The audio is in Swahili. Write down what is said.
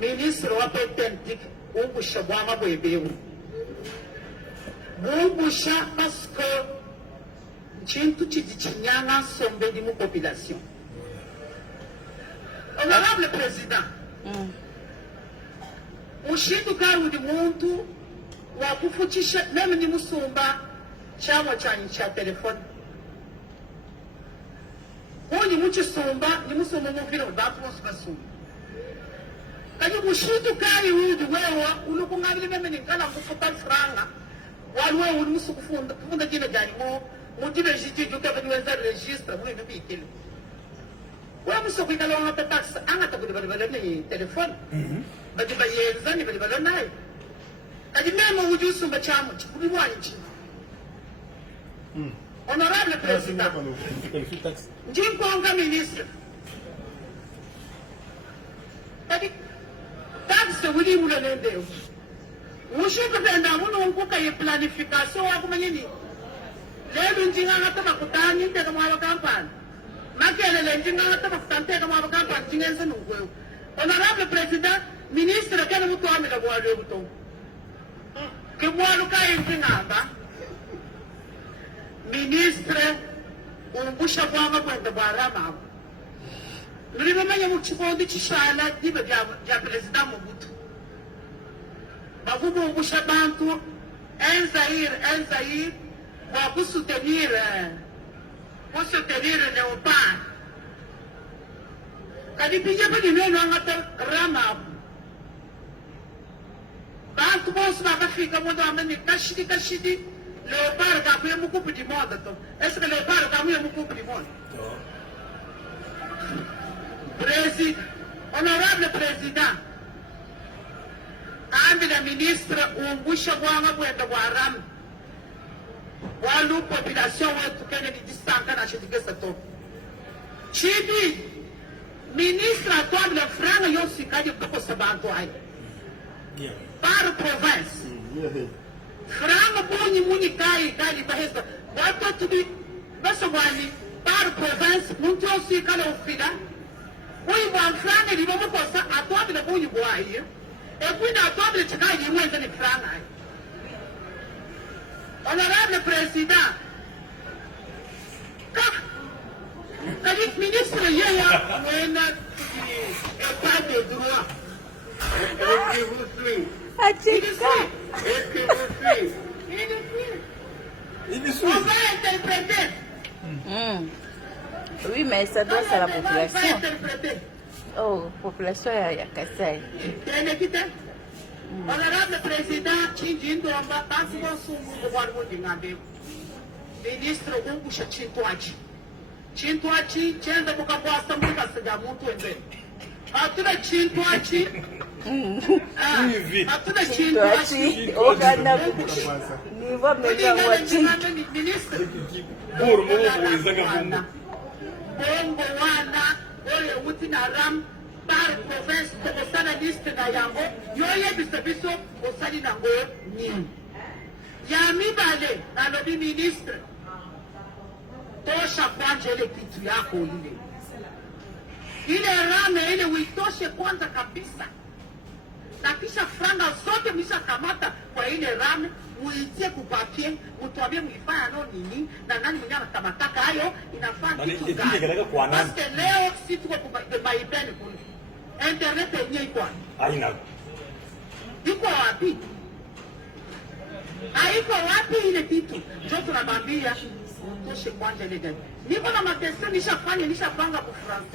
Ministre wa Pententik ubusha bwa mabwebewu ubusha parce que chintu chidichinyana sombe di mu population. Honorable Président, ushindu karu di muntu wa kufuchisha meme ni musumba chama chanyi cha telefoni. Huyu muchisumba ni musumba muvira ubatu wasumba. Kani mushindu kari huyu wewa ulukungabili meme ni nkala kufuta franga walwe uli musu kufunda jina jani mutile jiti juka kani wenza registre mwe mimi ikili wa musu kuikala wangata tax angata kudibadibada ni telefoni badiba yenza ni badibada nae kani meme uju sumba chamu chikubiwa nchi. Honorable Président, njinkonga ministre kani tax wili mula nendeo Mushuka penda munu unkuka ye planification wa kumanyini. Lelu njinga ngata makutani teka mwa kampani. Makele njinga ngata makutani teka mwa kampani chingenze nungweo. Honorable President, Ministre kene mutu amila bwale buto. Kibwalu ka njinga Ministre umbusha kwanga kwenda barama. Nulibamanya muchipondi chishala diba ya President Mobutu. Bavubu ubusha bantu Enzair wa soutenir Léopard. Kadi pije badi neno ngata rama. Bantu boss bakafika modo ameni kashidi Léopard ka kuye mukupu di moda to. Est-ce que Léopard ka kuye mukupu di moda? Président, honorable Président, ambila ministre umbusha bwanga bwenda bwaram walu population wetu kene ni distanka na chidigesa to chibi ministre atwabila franga yosi kadi bako sabantu ay par province franga boni muni kai bahesa wato tubi baso bwani par province muntu yosi kala ufida uyi bwa franga ni bomo kosa atwabila boni bwaye Ekwina atwabile chikaji imwenze ni franga. Honorable Président, kadi ministre yeya wena pas de droit. Est-ce que vous suivez? Il suit. On va interpréter. Oui, mais ça doit être à la population. On va interpréter. Oh, population ya Kasai. Honorable Président, Chinjindo amba basi bosumu bwalimu dingambe. Ministre ungusha Chintwachi chenda mukabwasa mukasiga muntu embe. Atuna Chintwachi. Atuna Chintwachi. Ogana niva mega wachi. Ministre. Bongo wana ole utina ram par province de sana liste na yango yoye bisabiso osali nango nini ya mibale alobi ministre tosha kwanje ile kitu yako ile rame ile uitoshe kwanza kabisa na kisha franga zote misha kamata kwa ile rame uitie kupapie utwambie mlifanya no nini na nani mwenye anakamataka hayo inafaa kitu gani parce leo si tuko kubaibeni kule internet yenyewe iko haina iko wapi haiko wapi ile kitu ndio tunabambia toshe kwanza ile gani niko na matesti nishafanya nishapanga kwa France